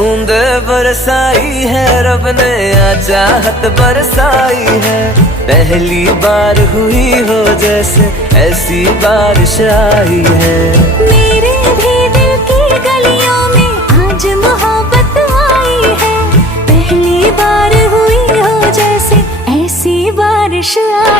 बूंदे बरसाई है रब ने, चाहत बरसाई है। पहली बार हुई हो जैसे ऐसी बारिश आई है। मेरे भी दिल की गलियों में आज मोहब्बत आई है। पहली बार हुई हो जैसे ऐसी बारिश आई